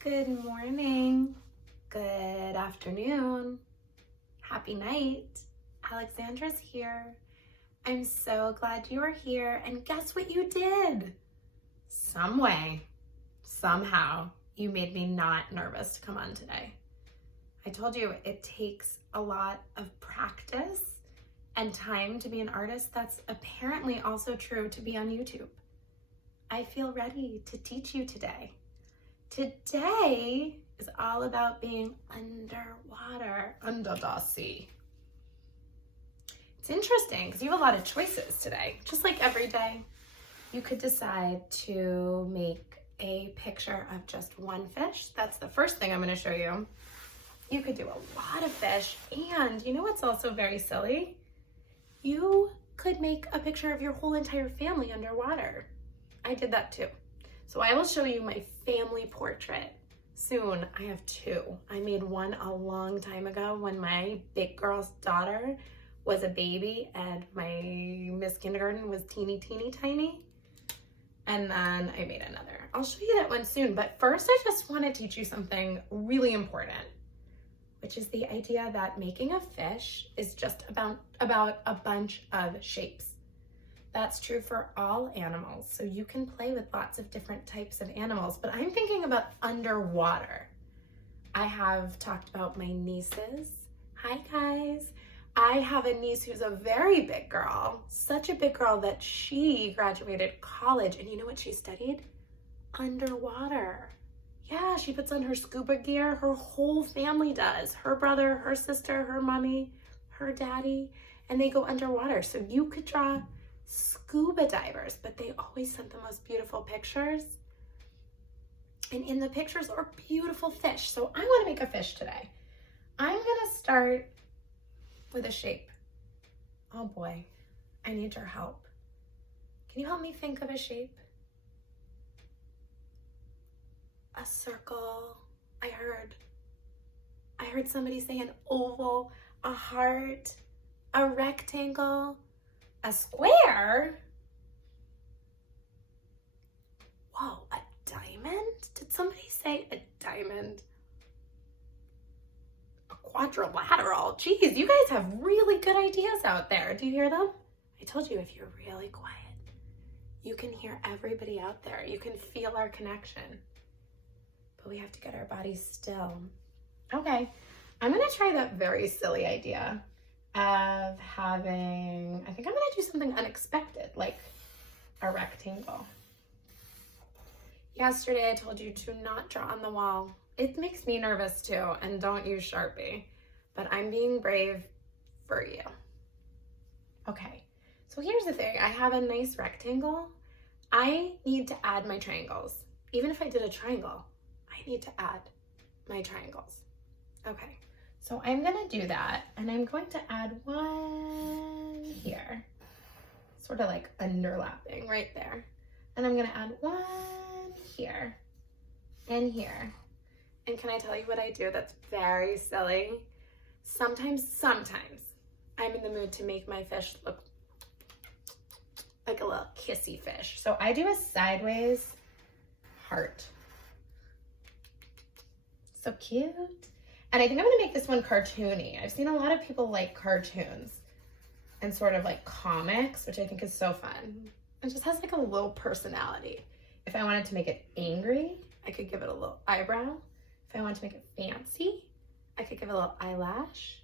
Good morning, good afternoon, happy night. Alexandra's here. I'm so glad you are here, and guess what you did? Some way, somehow, you made me not nervous to come on today. I told you it takes a lot of practice and time to be an artist. That's apparently also true to be on YouTube. I feel ready to teach you today. Today is all about being underwater, under the sea. It's interesting because you have a lot of choices today. Just like every day, you could decide to make a picture of just one fish. That's the first thing I'm going to show you. You could do a lot of fish, and you know what's also very silly? You could make a picture of your whole entire family underwater. I did that too. So I will show you my family portrait soon. I have two. I made one a long time ago when my big girl's daughter was a baby and my Miss Kindergarten was teeny tiny. And then I made another. I'll show you that one soon. But first, I just want to teach you something really important, which is the idea that making a fish is just about a bunch of shapes. That's true for all animals, so you can play with lots of different types of animals, but I'm thinking about underwater. I have talked about my nieces. Hi guys. I have a niece who's a very big girl, such a big girl that she graduated college, and you know what she studied? Underwater. Yeah, she puts on her scuba gear. Her whole family does. Her brother, her sister, her mommy, her daddy, and they go underwater. So you could draw scuba divers, but they always sent the most beautiful pictures. And in the pictures are beautiful fish. So I want to make a fish today. I'm going to start with a shape. Oh boy, I need your help. Can you help me think of a shape? A circle. I heard somebody say an oval, a heart, a rectangle, a square. Whoa, a diamond? Did somebody say a diamond? A quadrilateral. Geez, you guys have really good ideas out there. Do you hear them? I told you if you're really quiet, you can hear everybody out there. You can feel our connection. But we have to get our bodies still. Okay, I'm gonna try that very silly idea of having, I think I'm gonna do something unexpected, like a rectangle. Yesterday I told you to not draw on the wall. It makes me nervous too, and don't use Sharpie, but I'm being brave for you. Okay, so here's the thing. I have a nice rectangle. I need to add my triangles. Even if I did a triangle, I need to add my triangles. Okay, so I'm gonna do that, and I'm going to add one here, sort of like underlapping right there. And I'm gonna add one here and here. And can I tell you what I do that's very silly? Sometimes I'm in the mood to make my fish look like a little kissy fish. So I do a sideways heart. So cute. And I think I'm gonna make this one cartoony. I've seen a lot of people like cartoons and sort of like comics, which I think is so fun. It just has like a little personality. If I wanted to make it angry, I could give it a little eyebrow. If I wanted to make it fancy, I could give it a little eyelash.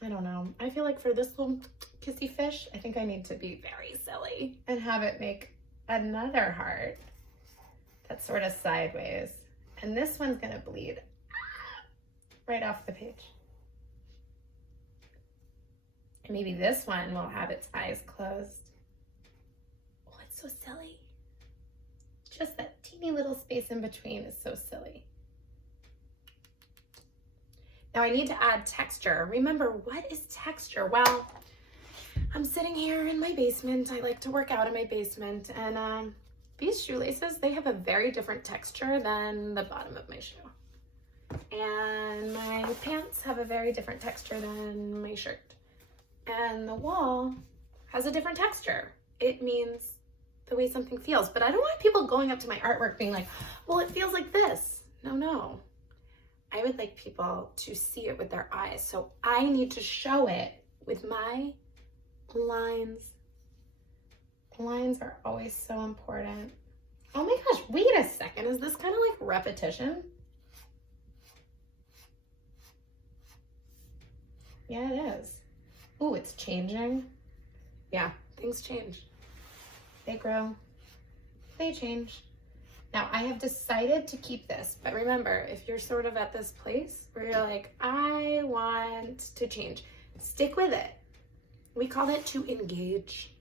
I don't know. I feel like for this little kissy fish, I think I need to be very silly and have it make another heart that's sort of sideways. And this one's gonna bleed right off the page. And maybe this one will have its eyes closed. Oh, it's so silly. Just that teeny little space in between is so silly. Now I need to add texture. Remember, what is texture? Well, I'm sitting here in my basement. I like to work out in my basement, and these shoelaces, they have a very different texture than the bottom of my shoe. And my pants have a very different texture than my shirt. And the wall has a different texture. It means the way something feels. But I don't want people going up to my artwork being like, well, it feels like this. No. I would like people to see it with their eyes. So I need to show it with my lines. Lines are always so important. Oh my gosh, wait a second. Is this kind of like repetition? Yeah, it is. Ooh, it's changing. Yeah, things change. They grow. They change. Now, I have decided to keep this, but remember, if you're sort of at this place where you're like, I want to change, stick with it. We call it to engage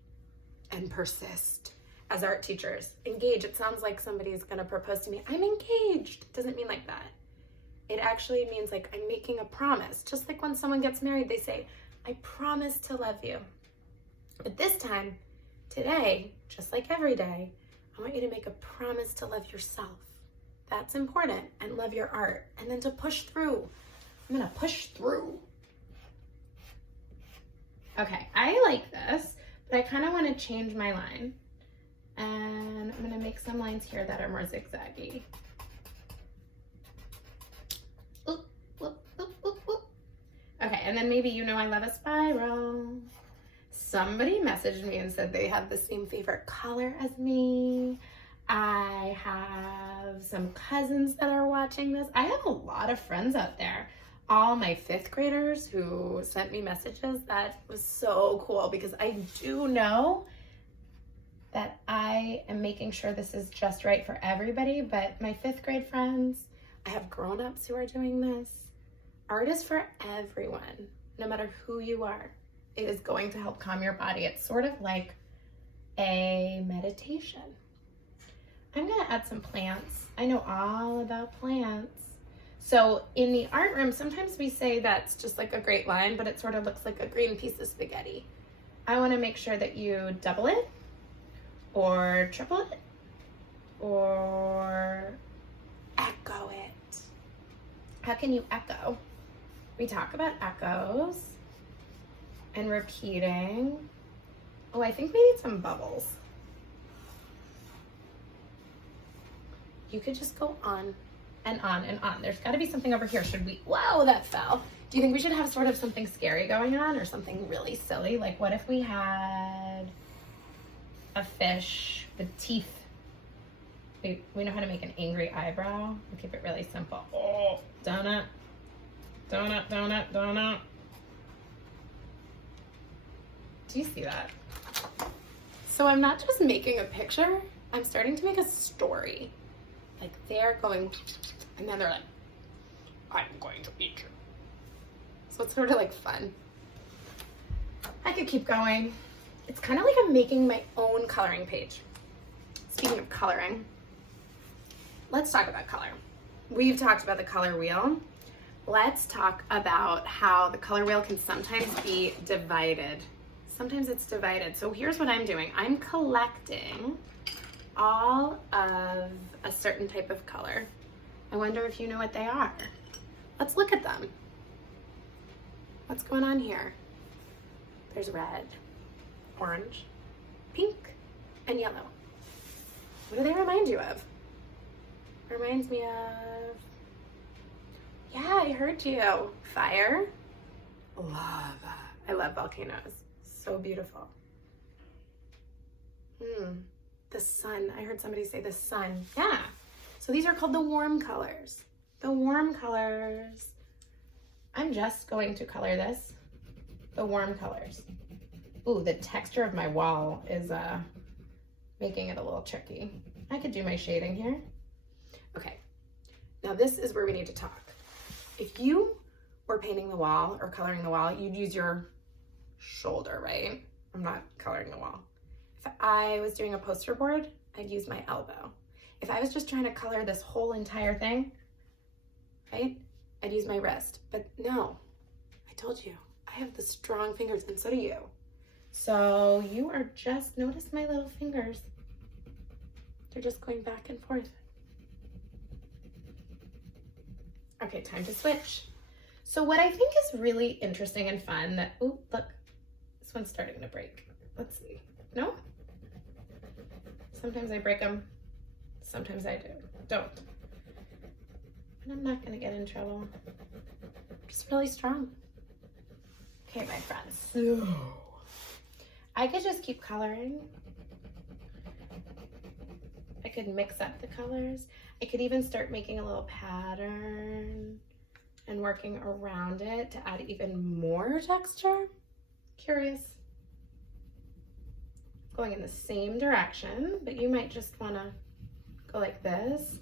and persist as art teachers. Engage, it sounds like somebody's gonna propose to me. I'm engaged. It doesn't mean like that. It actually means like I'm making a promise. Just like when someone gets married, they say, I promise to love you. But this time, today, just like every day, I want you to make a promise to love yourself. That's important. And love your art. And then to push through. I'm gonna push through. Okay, I like this, but I kind of want to change my line. And I'm gonna make some lines here that are more zigzaggy. Oop, oop, oop, oop, oop. Okay, and then maybe you know I love a spiral. Somebody messaged me and said they had the same favorite color as me. I have some cousins that are watching this. I have a lot of friends out there. All my 5th graders who sent me messages. That was so cool because I do know that I am making sure this is just right for everybody, but my 5th grade friends, I have grown-ups who are doing this. Art is for everyone, no matter who you are. It is going to help calm your body. It's sort of like a meditation. I'm gonna add some plants. I know all about plants. So in the art room, sometimes we say that's just like a great line, but it sort of looks like a green piece of spaghetti. I wanna make sure that you double it or triple it or echo it. How can you echo? We talk about echoes and repeating. Oh, I think we need some bubbles. You could just go on and on and on. There's gotta be something over here. Should we, whoa, that fell. Do you think we should have sort of something scary going on or something really silly? Like what if we had a fish with teeth? We know how to make an angry eyebrow. We'll keep it really simple. Oh, donut, donut, donut, donut. Do you see that? So I'm not just making a picture, I'm starting to make a story. Like they're going, and then they're like, I'm going to eat you. So it's sort of like fun. I could keep going. It's kind of like I'm making my own coloring page. Speaking of coloring, let's talk about color. We've talked about the color wheel. Let's talk about how the color wheel can sometimes be divided. Sometimes it's divided. So here's what I'm doing. I'm collecting all of a certain type of color. I wonder if you know what they are. Let's look at them. What's going on here? There's red, orange, pink, and yellow. What do they remind you of? Reminds me of, yeah, I heard you. Fire, lava. I love volcanoes. So beautiful. The sun. I heard somebody say the sun. Yeah. So these are called the warm colors. The warm colors. I'm just going to color this. The warm colors. Ooh, the texture of my wall is making it a little tricky. I could do my shading here. Okay. Now this is where we need to talk. If you were painting the wall or coloring the wall, you'd use your shoulder, right? I'm not coloring the wall. If I was doing a poster board, I'd use my elbow. If I was just trying to color this whole entire thing, right? I'd use my wrist. But no, I told you, I have the strong fingers and so do you. So you are just, notice my little fingers. They're just going back and forth. Okay, time to switch. So what I think is really interesting and fun that, oh, look, this one's starting to break. Let's see. No? Sometimes I break them. Sometimes I don't. And I'm not gonna get in trouble. Just really strong. Okay, my friends. I could just keep coloring. I could mix up the colors. I could even start making a little pattern and working around it to add even more texture. Curious. Going in the same direction, but you might just wanna go like this.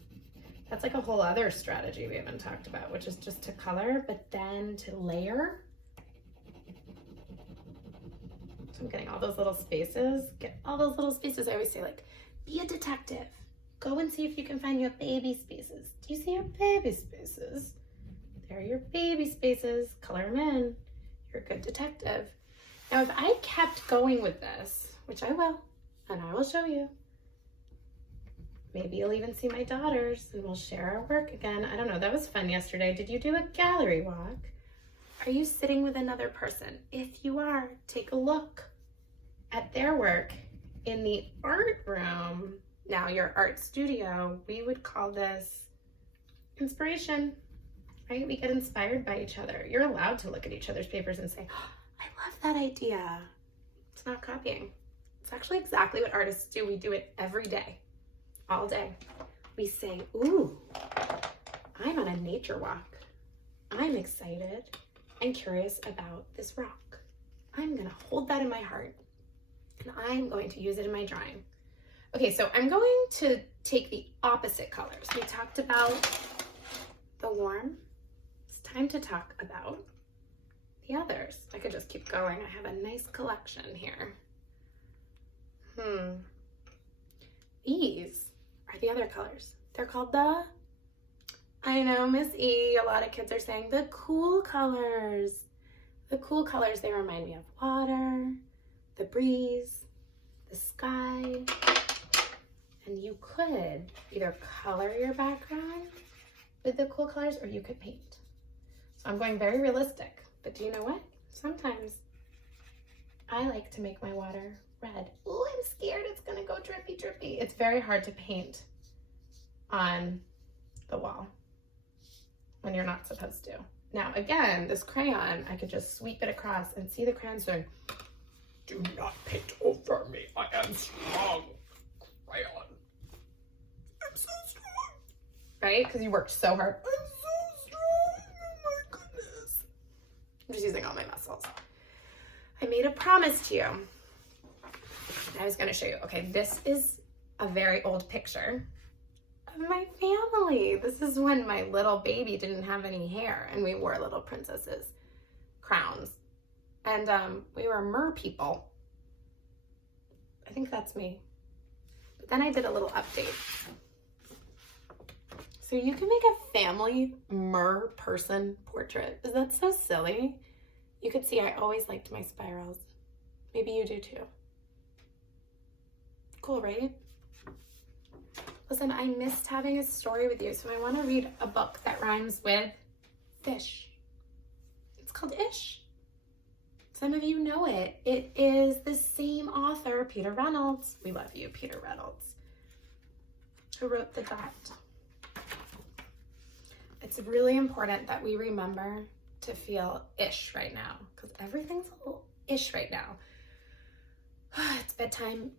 That's like a whole other strategy we haven't talked about, which is just to color, but then to layer. So I'm getting all those little spaces. Get all those little spaces. I always say, like, be a detective. Go and see if you can find your baby spaces. Do you see your baby spaces? There are your baby spaces. Color them in. You're a good detective. Now, if I kept going with this, which I will, and I will show you, maybe you'll even see my daughters and we'll share our work again. I don't know, that was fun yesterday. Did you do a gallery walk? Are you sitting with another person? If you are, take a look at their work in the art room. Now, your art studio, we would call this inspiration, right? We get inspired by each other. You're allowed to look at each other's papers and say, oh, I love that idea. It's not copying. It's actually exactly what artists do. We do it every day, all day. We say, ooh, I'm on a nature walk. I'm excited and curious about this rock. I'm gonna hold that in my heart and I'm going to use it in my drawing. Okay, so I'm going to take the opposite colors. We talked about the warm. It's time to talk about the others. I could just keep going. I have a nice collection here. These are the other colors. They're called the, I know, Miss E, a lot of kids are saying the cool colors. The cool colors, they remind me of water, the breeze, the sky. And you could either color your background with the cool colors or you could paint. So I'm going very realistic, but do you know what? Sometimes I like to make my water red. Oh, I'm scared it's gonna go drippy drippy. It's very hard to paint on the wall when you're not supposed to. Now, again, this crayon, I could just sweep it across and see the crayon saying, do not paint over me, I am strong. Crayon. I'm so strong. Right? Because you worked so hard. I'm so strong. Oh my goodness. I'm just using all my muscles. I made a promise to you. I was going to show you. Okay, this is a very old picture of my family. This is when my little baby didn't have any hair and we wore little princesses' crowns. And we were mer people. I think that's me. But then I did a little update. So you can make a family mer person portrait. Is that so silly? You could see I always liked my spirals. Maybe you do too. Cool, right? Listen, I missed having a story with you, so I want to read a book that rhymes with fish. It's called Ish. Some of you know it. It is the same author, Peter Reynolds. We love you, Peter Reynolds, who wrote The Dot. It's really important that we remember to feel ish right now, because everything's a little ish right now. It's bedtime.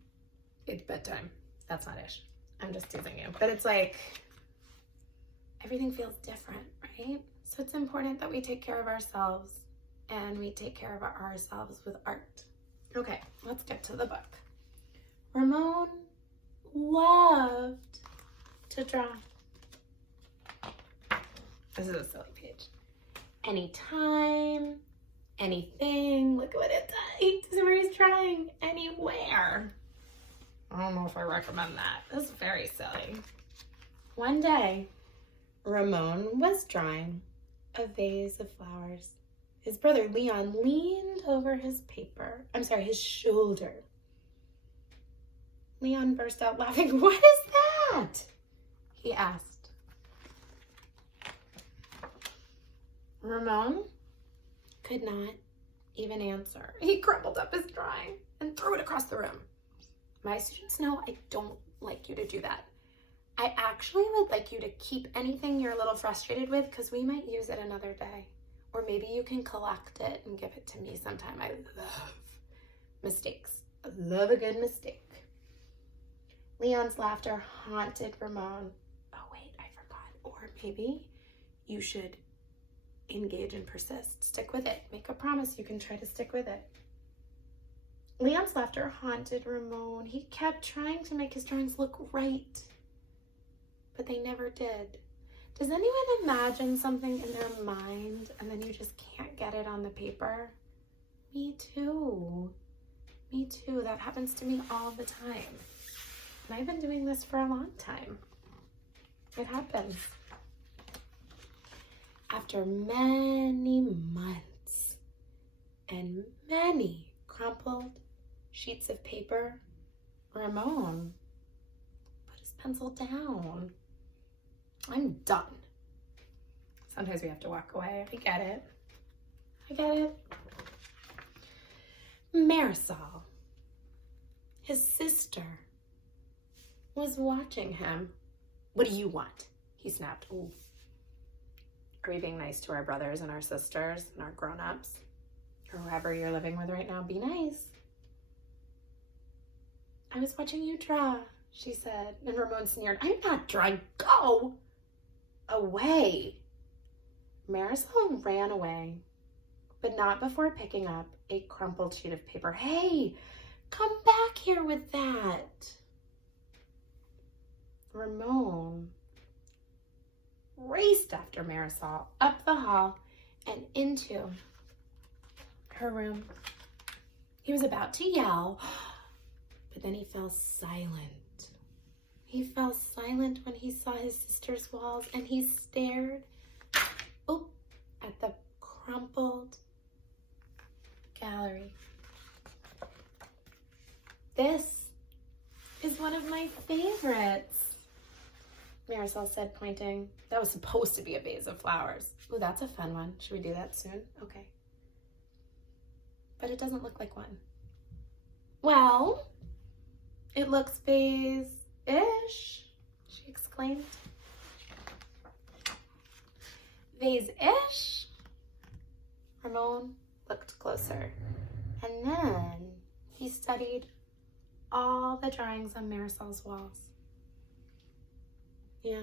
It's bedtime. That's not ish. I'm just teasing you. But it's like, everything feels different, right? So it's important that we take care of ourselves and we take care of ourselves with art. Okay, let's get to the book. Ramon loved to draw. This is a silly page. Anytime, anything, look at what it does. This is where he's drawing. Anywhere. I don't know if I recommend that. This is very silly. One day, Ramon was drawing a vase of flowers. His brother Leon leaned over his shoulder. Leon burst out laughing. What is that? He asked. Ramon could not even answer. He crumpled up his drawing and threw it across the room. My students know I don't like you to do that. I actually would like you to keep anything you're a little frustrated with because we might use it another day. Or maybe you can collect it and give it to me sometime. I love mistakes. I love a good mistake. Leon's laughter haunted Ramon. Oh wait, I forgot. Or maybe you should engage and persist. Stick with it. Make a promise you can try to stick with it. Leon's laughter haunted Ramon. He kept trying to make his drawings look right, but they never did. Does anyone imagine something in their mind and then you just can't get it on the paper? Me too. Me too. That happens to me all the time. And I've been doing this for a long time. It happens. After many months and many crumpled sheets of paper, Ramon put his pencil down. I'm done. Sometimes we have to walk away. I get it. I get it. Marisol, his sister, was watching him. What do you want? He snapped. Ooh. Are we being nice to our brothers and our sisters and our grown-ups? Or whoever you're living with right now, be nice. I was watching you draw, she said, and Ramon sneered. I'm not drawing. Go away. Marisol ran away, but not before picking up a crumpled sheet of paper. Hey, come back here with that. Ramon raced after Marisol up the hall and into her room. He was about to yell, but then he fell silent. He fell silent when he saw his sister's walls, and he stared at the crumpled gallery. This is one of my favorites, Marisol said, pointing. That was supposed to be a vase of flowers. Ooh, that's a fun one. Should we do that soon? Okay. But it doesn't look like one. Well, it looks vase-ish, she exclaimed. Vase-ish? Ramon looked closer, and then he studied all the drawings on Marisol's walls. Yeah.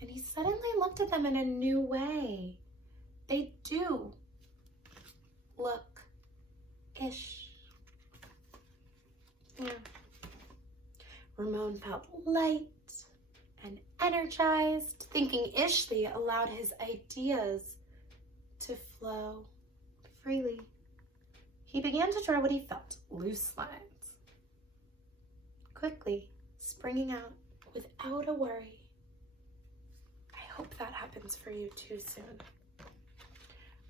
And he suddenly looked at them in a new way. They do look-ish. Yeah. Ramon felt light and energized. Thinking ishly allowed his ideas to flow freely. He began to draw what he felt, loose lines, quickly springing out without a worry. I hope that happens for you too soon.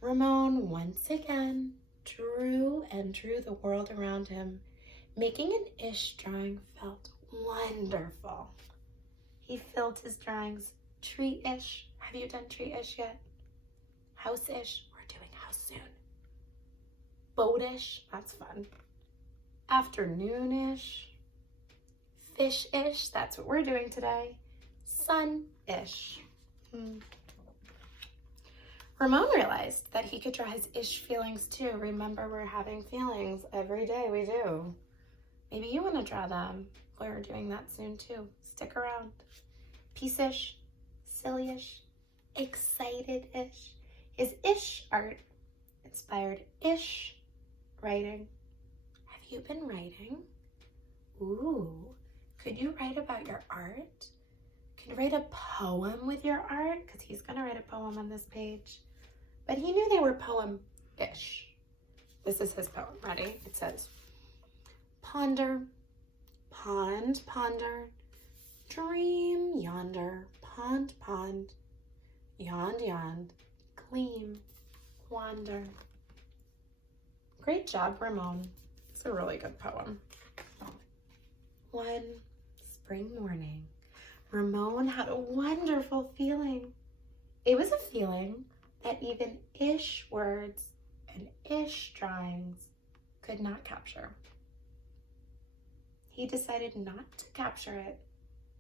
Ramon once again drew and drew the world around him. Making an ish drawing felt wonderful. He filled his drawings tree-ish. Have you done tree-ish yet? House-ish. We're doing house soon. Boat-ish. That's fun. Afternoon-ish. Fish-ish. That's what we're doing today. Sun-ish. Ramon realized that he could draw his ish feelings too. Remember, we're having feelings every day. We do. Maybe you want to draw them. We're doing that soon too. Stick around. Peace-ish, silly-ish, excited-ish. His ish art inspired ish writing. Have you been writing? Ooh, could you write about your art? Could you write a poem with your art? Because he's going to write a poem on this page. But he knew they were poem-ish. This is his poem. Ready? It says, ponder, pond, ponder, dream yonder, pond, pond, yond, yond, gleam, wander. Great job, Ramon. It's a really good poem. One spring morning, Ramon had a wonderful feeling. It was a feeling that even ish words and ish drawings could not capture. He decided not to capture it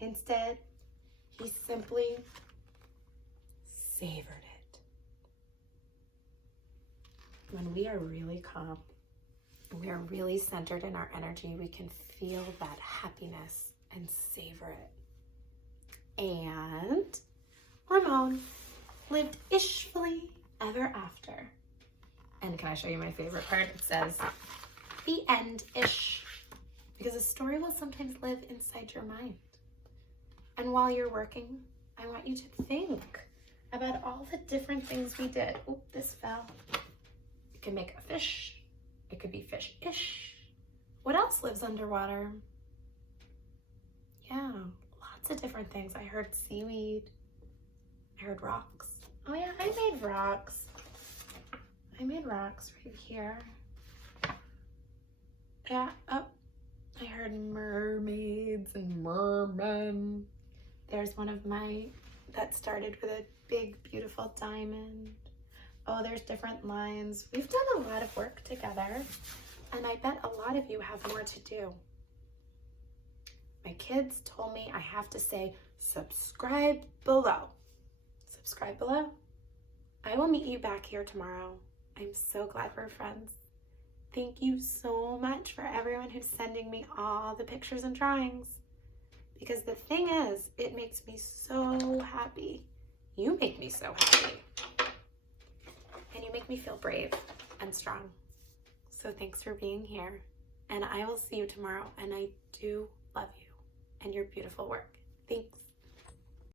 Instead, he simply savored it. When we are really calm, we are really centered in our energy, we can feel that happiness and savor it. And Ramon lived ishfully ever after. And can I show you my favorite part? It says, the end-ish. Because a story will sometimes live inside your mind. And while you're working, I want you to think about all the different things we did. Oop, this fell. You can make a fish. It could be fish-ish. What else lives underwater? Yeah, lots of different things. I heard seaweed. I heard rocks. Oh yeah, I made rocks. I made rocks right here. Yeah, oh, I heard mermaids and mermen. There's one of my, that started with a big, beautiful diamond. Oh, there's different lines. We've done a lot of work together, and I bet a lot of you have more to do. My kids told me I have to say, subscribe below. Subscribe below. I will meet you back here tomorrow. I'm so glad we're friends. Thank you so much for everyone who's sending me all the pictures and drawings. Because the thing is, it makes me so happy. You make me so happy. And you make me feel brave and strong. So thanks for being here. And I will see you tomorrow. And I do love you and your beautiful work. Thanks.